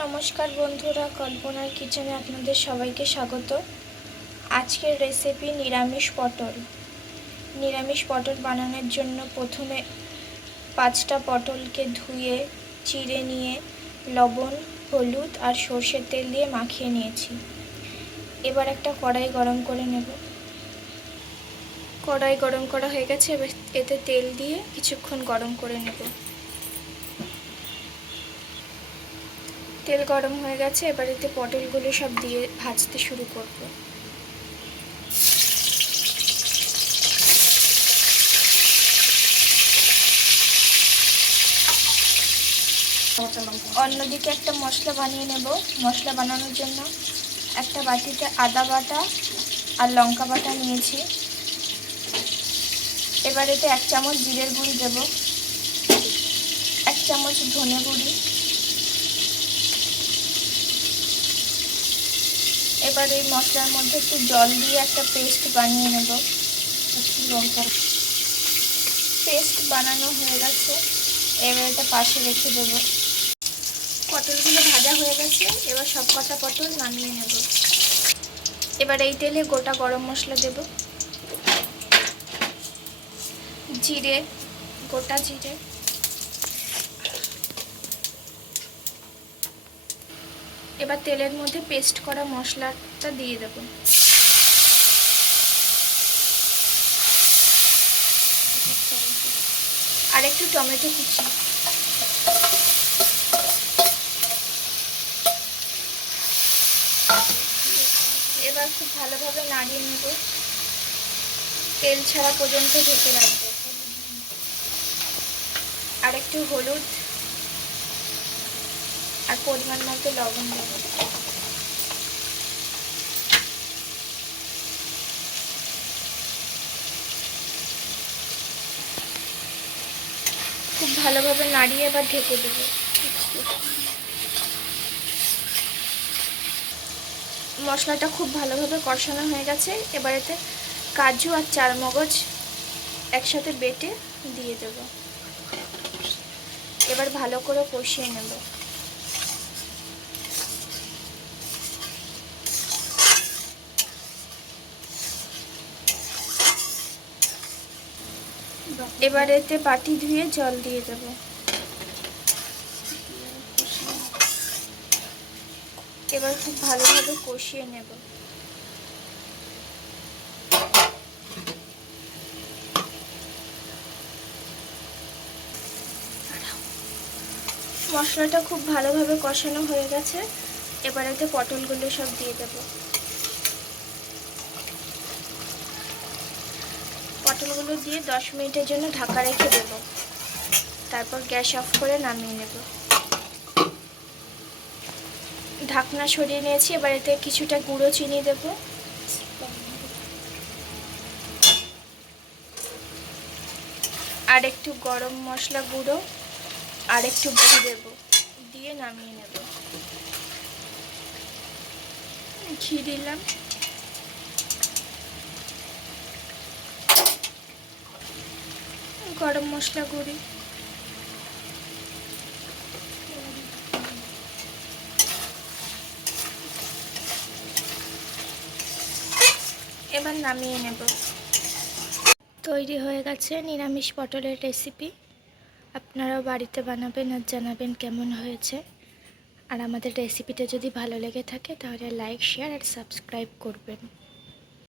নমস্কার বন্ধুরা, কল্পনার কিচেনে আপনাদের সবাইকে স্বাগত। আজকের রেসিপি নিরামিষ পটল। নিরামিষ পটল বানানোর জন্য প্রথমে 5টা পটলকে ধুয়ে চিড়ে নিয়ে লবণ, হলুদ আর সর্ষের তেল দিয়ে মাখিয়ে নিয়েছি। এবার একটা কড়াই গরম করে নেব। কড়াই গরম করা হয়ে গেছে, এবার এতে তেল দিয়ে কিছুক্ষণ গরম করে নেব। তেল গরম হয়ে গেছে, এবার এতে পটলগুলো সব দিয়ে ভাজতে শুরু করব। অন্যদিকে একটা মশলা বানিয়ে নেব। মশলা বানানোর জন্য একটা বাটিতে আদা বাটা আর লঙ্কা বাটা নিয়েছি। এবার এতে 1 চামচ জিরের গুঁড়ি দেব, 1 চামচ ধনে গুঁড়ি। এবার এই মশলার মধ্যে একটু জল দিয়ে একটা পেস্ট বানিয়ে নেব। লঙ্কার পেস্ট বানানো হয়ে গেছে, এবার এটা পাশে রেখে দেবো। পটলগুলো ভাজা হয়ে গেছে, এবার সব কটা পটল নামিয়ে নেব। এবার এই তেলে গোটা গরম মশলা দেব, জিরে, গোটা জিরে, এবার তেলের মধ্যে পেস্ট করা মশলাটা দিয়ে দেব। আর একটু টমেটো কুচি। এবার খুব ভালোভাবে নাড়িয়ে নেব, তেল ছাড়া পর্যন্ত ঢেকে রাখবো। আর একটু হলুদ আর পরিমাণ মতো লবণ দেব। খুব ভালোভাবে নাড়িয়ে এবার ঢেকে দেব। মশলাটা খুব ভালোভাবে কষানো হয়ে গেছে, এবার এতে কাজু আর চারমগজ একসাথে বেটে দিয়ে দেব। এবার ভালো করে কষিয়ে নেব। এবার এতে বাটি ধুয়ে জল দিয়ে দেব। এবার খুব ভালোভাবে কষিয়ে নেব। মশলাটা খুব ভালোভাবে কষানো হয়ে গেছে, এবার এতে পটলগুলো সব দিয়ে দেব। পটলগুলো দিয়ে 10 মিনিটের জন্য ঢাকা রেখে দেব, তারপর গ্যাস অফ করে নামিয়ে নেব। ঢাকনা সরিয়ে নিয়েছি, এবার এতে কিছুটা গুঁড়ো চিনি দেব, আর একটু গরম মশলা গুঁড়ো আর একটু ঘি দেব, দিয়ে নামিয়ে নেব। ঘি দিলাম, গরম মশলা গুঁড়ি, এবার নামিয়ে নেব। তৈরি হয়ে গেছে নিরামিষ পটলের রেসিপি। আপনারাও বাড়িতে বানাবেন আর জানাবেন কেমন হয়েছে। আর আমাদের রেসিপিটা যদি ভালো লেগে থাকে তাহলে লাইক, শেয়ার আর সাবস্ক্রাইব করবেন।